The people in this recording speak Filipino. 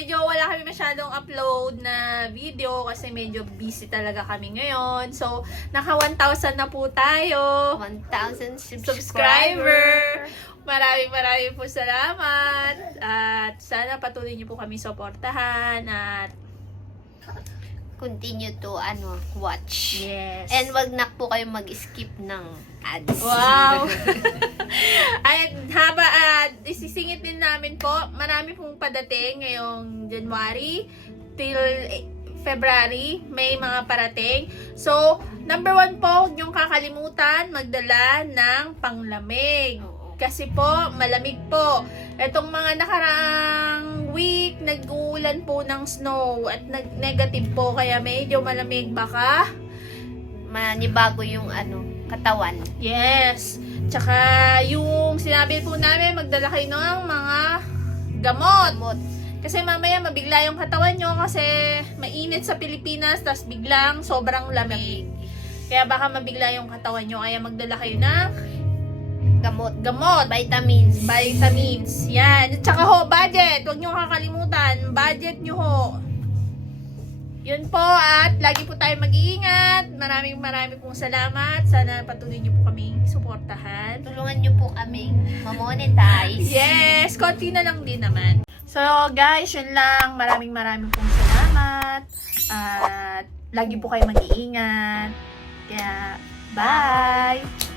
medyo wala kami masyadong upload na video kasi medyo busy talaga kami ngayon. So, naka 1,000 na po tayo. 1,000 Subscriber. Maraming po salamat. At sana patuloy niyo po kami suportahan at Continue to watch. yes. And wag na po kayo mag-skip ng ads. Wow! At isisingit din namin po, marami pong padating ngayong January till February, may mga parating. So, number 1 po, huwag niyong kakalimutan magdala ng panglamig. Kasi po, malamig po. Itong mga nakaraang week, nag-uulan po ng snow at negative po, kaya medyo malamig baka. Manibago yung katawan. Yes. Tsaka yung sinabi po namin, magdala kayo ng mga gamot. Kasi mamaya mabigla yung katawan nyo kasi mainit sa Pilipinas, tas biglang sobrang lamig. Kaya baka mabigla yung katawan nyo, kaya magdala kayo ng gamot, vitamins. Yan. At saka ho, budget. Huwag nyo kakalimutan. Budget nyo ho. Yun po, at lagi po tayo mag-iingat. Maraming pong salamat. Sana patuloy nyo po kaming suportahan. Tulungan nyo po kaming mamonetize. Yes! Konti na lang din naman. So, guys, yun lang. Maraming pong salamat. At lagi po kayo mag-iingat. Kaya, bye!